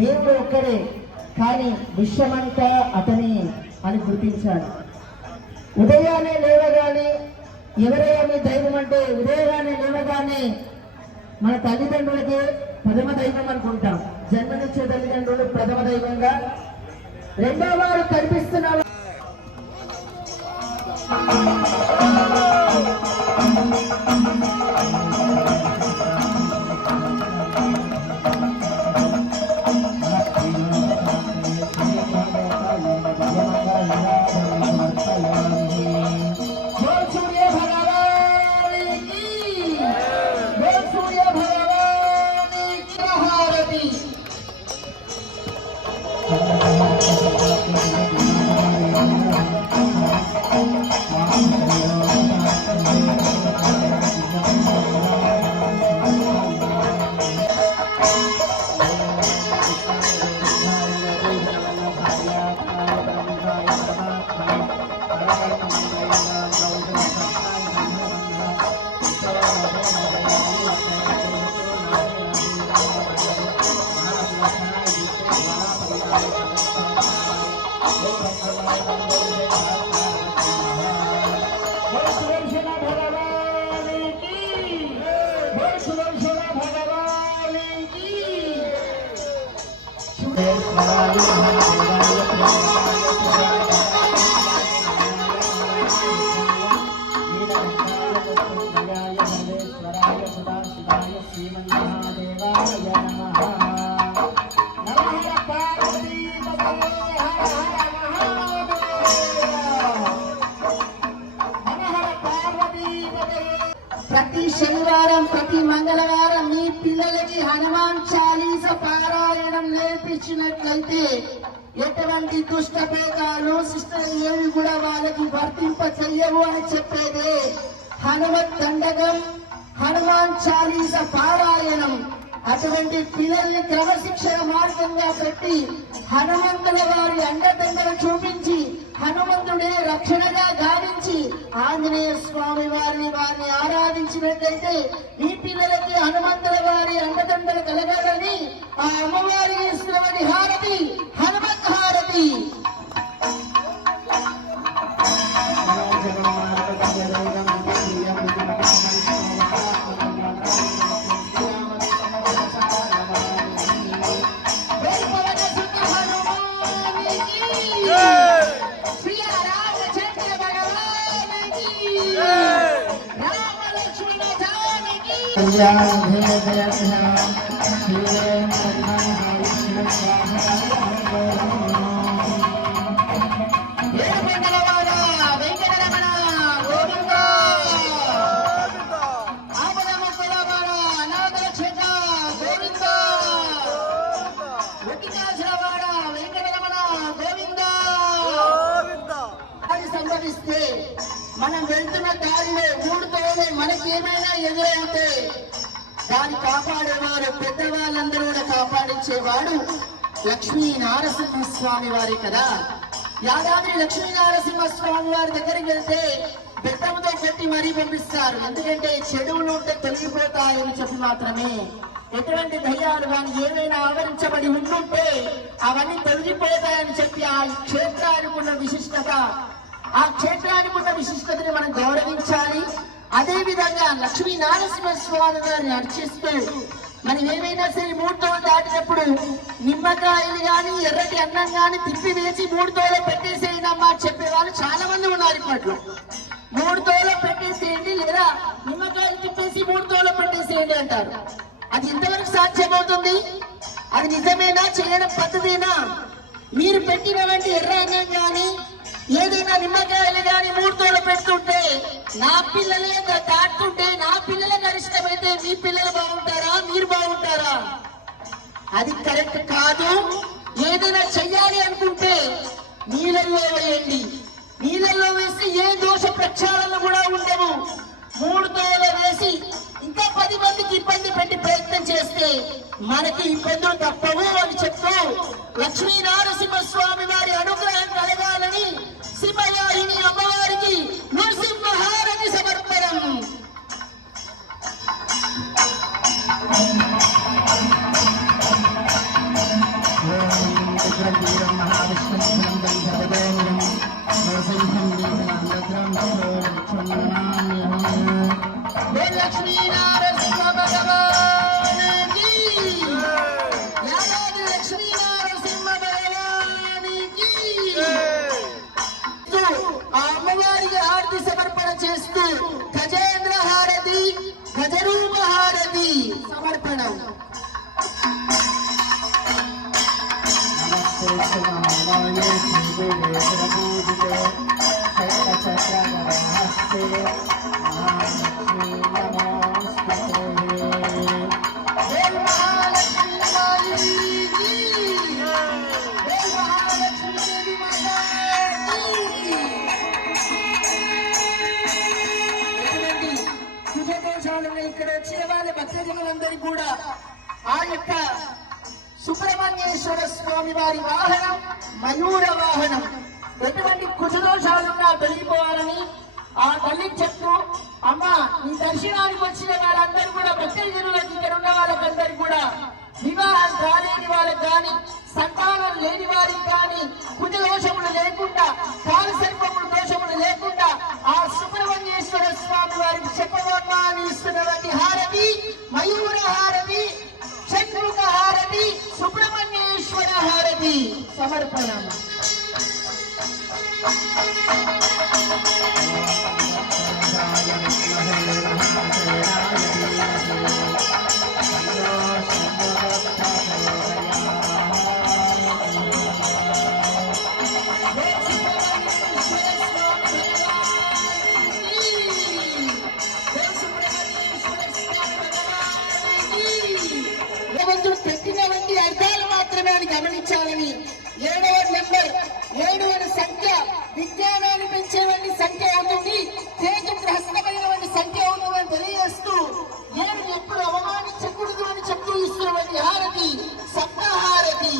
దేవుడు ఒక్కడే, కానీ విశ్వమంతా అతని అని గుర్తించాడు. ఉదయాన్నే లేవగానే ఎవరైనా మీ దైవం అంటే ఉదయగానే లేవగానే మన తల్లిదండ్రులకి ప్రథమ దైవం అనుకుంటాం. జన్మనిచ్చే తల్లిదండ్రులు ప్రథమ దైవంగా, రెండో వారు కనిపిస్తున్నారు. ప్రతి శనివారం ప్రతి మంగళవారం మీ పిల్లలకి హనుమాన్ చాలీస పారాయణం నేర్పించినట్లయితే ఎటువంటి దుష్టభేదాలు శిష్టలు ఏవి కూడా వాళ్ళకి వర్తింప చెయ్యవు అని చెప్పేదే హనుమత్ దండకం, హనుమాన్ చాలీస పారాయణం. అటువంటి పిల్లల్ని క్రమశిక్షణ మార్గంగా పెట్టి హనుమంతుల వారి అండదండలు చూపించి హనుమంతుడే రక్షణగా గావించి ఆంజనేయ స్వామి వారిని ఆరాధించినట్లయితే ఈ పిల్లలకి హనుమంతుల వారి అండదండలు కలగాలని ఆ అమ్మవారి ఇస్తున్నటువంటి హారతి హనుమత్ హారతి. సంభవిస్తే మనం వెళ్తున్న దారిలో మూడుతోనే మనకి ఏమైనా ఎదురైతే దాన్ని కాపాడేవారు పెద్దవాళ్ళందరూ కూడా కాపాడించేవాడు లక్ష్మీ నారసింహస్వామి వారి కదా. యాదాద్రి లక్ష్మీ నారసింహస్వామి వారి దగ్గరికి వెళ్తే బెత్తంతో కొట్టి మరీ పంపిస్తారు. ఎందుకంటే చెడువులు ఉంటే తొలగిపోతాయని చెప్పి మాత్రమే. ఎటువంటి దయ్యాలు కానీ ఏమైనా ఆవరించబడి ఉంటుంటే అవన్నీ తొలగిపోతాయని చెప్పి ఆ క్షేత్రానికి ఉన్న విశిష్టత, ఆ క్షేత్రానికి ఉన్న విశిష్టతని మనం గౌరవించాలి. అదే విధంగా లక్ష్మీ నారసింహస్వామి గారిని అర్చిస్తూ మనం ఏమైనా సరే మూడుతోలు దాటినప్పుడు నిమ్మకాయలు కానీ ఎర్రటి అన్నం కానీ తిప్పి వేసి మూడుతోలో పెట్టేసేయనమ్మా చెప్పే వాళ్ళు చాలా మంది ఉన్నారు. ఇప్పట్లో మూడుతోలో పెట్టేసేయండి లేదా నిమ్మకాయలు తిప్పేసి మూడుతోలో పెట్టేసేయండి అంటారు. అది ఎంతవరకు సాధ్యమవుతుంది? అది నిజమేనా? చేయడం పద్ధతేనా? మీరు పెట్టినటువంటి ఎర్ర అన్నం కానీ ఏదైనా నిమ్మకాయలు కానీ మూడుతోలు పెడుతుంటే నా పిల్లలే దాటుతుంటే నా పిల్లలే గరిష్టమైతే మీ పిల్లలు బాగుంటారా? మీరు బాగుంటారా? అది కరెక్ట్ కాదు. ఏదైనా చెయ్యాలి అనుకుంటే నీళ్ళల్లో వేయండి. నీళ్ళల్లో వేసి ఏ దోష ప్రక్షాళన కూడా ఉండవు. మూడుతోలు వేసి ఇంకా 10 మందికి ఇబ్బంది పెట్టి ప్రయత్నం చేస్తే మనకి ఇబ్బందులు తప్పవు అని చెప్తూ లక్ష్మీ నారసింహస్వామి వారి అనుగ్రహం కలగాలని సింహవాహిని అమ్మవారికి నృసింహహారతి సమర్పణం. ఉగ్రవీరం మహావిష్ణుం సర్వదేవం నరసింహం లక్ష్మీ నరసింహ భగవాన్ కీ యాదాద్రి లక్ష్మీ నరసింహ భగవాన్ కీ ఆ అమ్మవారికి హారతి సమర్పణ చేస్తూ గజేంద్ర హారతి గజరూప హారతి సమర్పణ. ఇక్కడ వచ్చిన వాళ్ళ భక్తజనులందరికీ కూడా ఆ యొక్క సుబ్రహ్మణ్యేశ్వర స్వామి వారి వాహనం మయూర వాహనం. ఎటువంటి కుజదోషాలున్నా తొలగిపోవాలని ఆ తల్లి చెప్తూ, అమ్మ ఈ దర్శనానికి వచ్చిన వాళ్ళందరూ కూడా భక్తజనులకు ఇక్కడ ఉన్న వాళ్ళకందరూ కూడా వివాహం కాలేని వాళ్ళకి కానీ సంతానం లేని వారికి కానీ కుజ దోషములు లేకుండా కాలసర్పములు దోషములు లేకుండా ఆ సుబ్రహ్మణ్యేశ్వర స్వామి వారికి చెప్పబోమని ఇస్తున్నటువంటి హారతి మయూర హారతి చంద్రుక హారతి సుబ్రహ్మణ్యేశ్వర హారతి సమర్పణ. పెట్టినటువంటి అర్థాలు మాత్రమే అని గమనించాలని 7వ నెంబర్ 7వ సంఖ్య విజ్ఞానాన్ని పెంచేవంటి సంఖ్య అవుతుంది, తేజగ్రహస్థమైనటువంటి సంఖ్య అవుతుందని తెలియజేస్తూ 7 ఎప్పుడు అవమానించకూడదు అని చెప్తూ ఇస్తున్నటువంటి హారతి సప్తహారతి.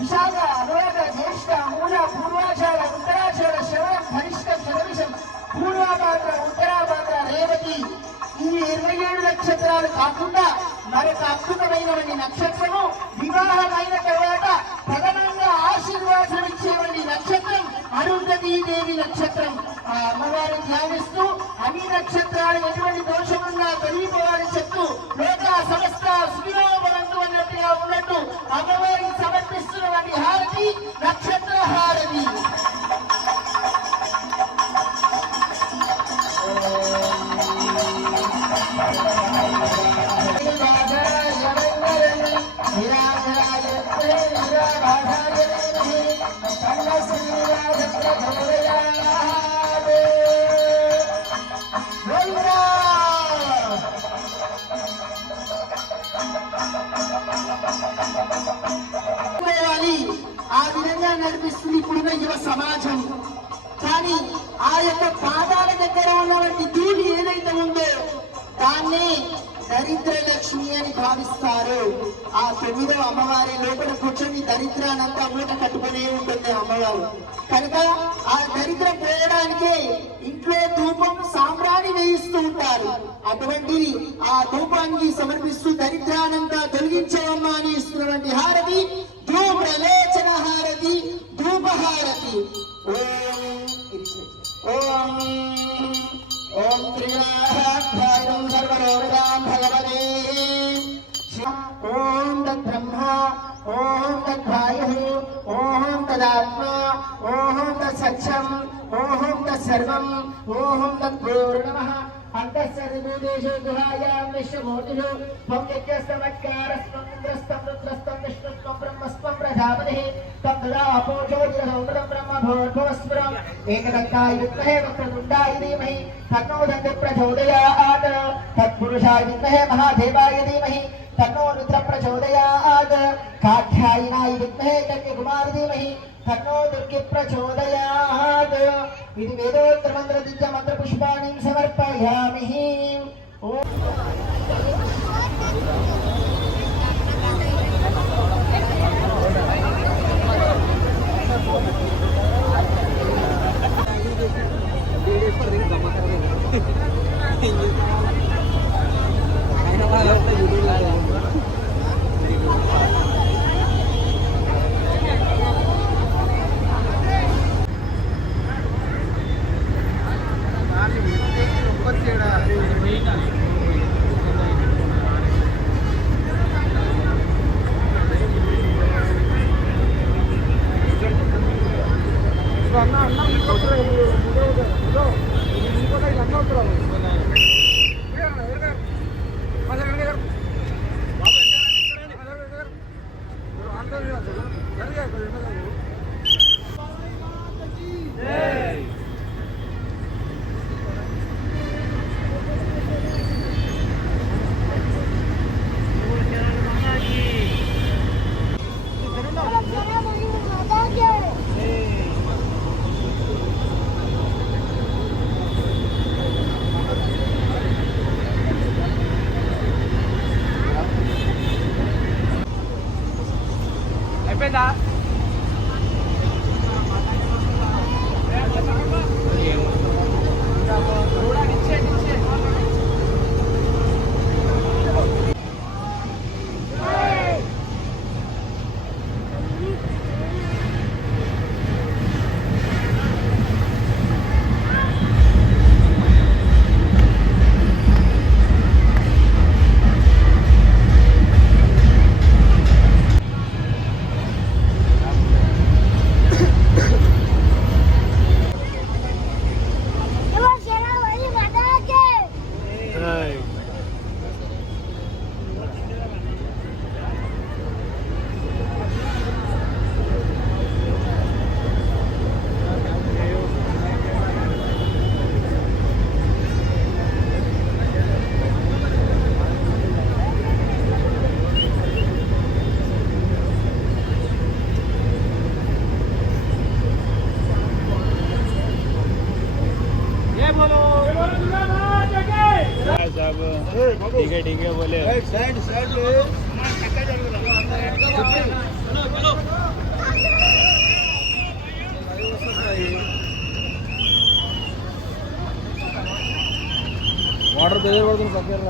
విశాఖ అనురాగ జ్యేష్ఠ మూల పూర్వాషాఢ ఉత్తరాషాఢ శ్రవణం ధనిష్ట శతవిషం పూర్వాభాద్ర ఉత్తరాభాద్ర రేవతి ఈ 27 నక్షత్రాలు కాకుండా మరొక అద్భుతమైనటువంటి నక్షత్రము వివాహమైన తర్వాత ప్రథమంగా ఆశీర్వాదం ఇచ్చేటువంటి నక్షత్రం అరుంధతీదేవి నక్షత్రం. ఆ అమ్మవారు ధ్యానిస్తూ అన్ని నక్షత్రాలు ఎటువంటి దోషమున్నా తొలగిపోవాలని చెప్తూ లోక సమస్త సుఖినోభవంతు అన్నట్టుగా ఉన్నట్టు అమ్మవారికి సమర్పిస్తున్నటువంటి హారతి నక్షత్ర హారతి. ఆ విధంగా నడిపిస్తుంది ఇప్పుడున్న యువ సమాజం. కానీ ఆ యొక్క పాదాల దగ్గర ఉన్నటువంటి ధూళి ఏదైతే ఉందో దాన్ని దరిద్ర లక్ష్మి అని భావిస్తారు. ఆ 9వ అమ్మవారి లోపల కూర్చొని దరిద్రానంతా మూట కట్టుకునే ఉంటుంది అమ్మవారు. కనుక ఆ దరిద్రం పోయడానికే ఇంట్లో ధూపం సాంబ్రాణి వేయిస్తూ ఉంటారు. అటువంటి ఆ ధూపానికి సమర్పిస్తూ దరిద్రానంతా తొలగించవమ్మా అని ఇస్తున్నటువంటి హారతి ధూమ్రలేచన హారతి ధూపహారతి. ఓం ఓం త్రియాధ్యాయం సర్వరోగాం భగవతే ఓం తద్బ్రహ్మ ఓం తద్వాయుః ఓం తదాత్మా ఓం తత్సత్యం ఓం తత్సర్వం ఓం తత్పూర్ణమః అంతఃసర్వభూతేషు ఛాయాం విశ్వమూర్తిషు త్వం యజ్ఞస్తమత్కారస్త్వం ఇంద్రస్త్వం రుద్రస్త్వం విష్ణుస్త్వం బ్రహ్మస్త్వం ప్రజాపతిః త్వం దదాపో జ్యోతిరసౌందరం బ్రహ్మభూర్భువస్ఫురం ఏకదంతాయ విద్మహే వక్రతుండాయ ధీమహి తన్నో దండి ప్రచోదయాత్ తత్పురుషాయ విద్మహే మహాదేవాయ ధీమహి తన్నో రుద్ర ప్రచోదయాత్ కాత్యాయనాయ విద్మహే కన్యకుమారి ధీమహి తన్నో దుర్గి ప్రచోదయాత్ ఇది వేదోత్తర మంత్ర దివ్య మంత్ర పుష్పాణి సమర్పయామి ఓం ठीक है बोले వాటర్ దగ్గర పడుతుంది పక్కన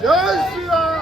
జై శ్రీరామ్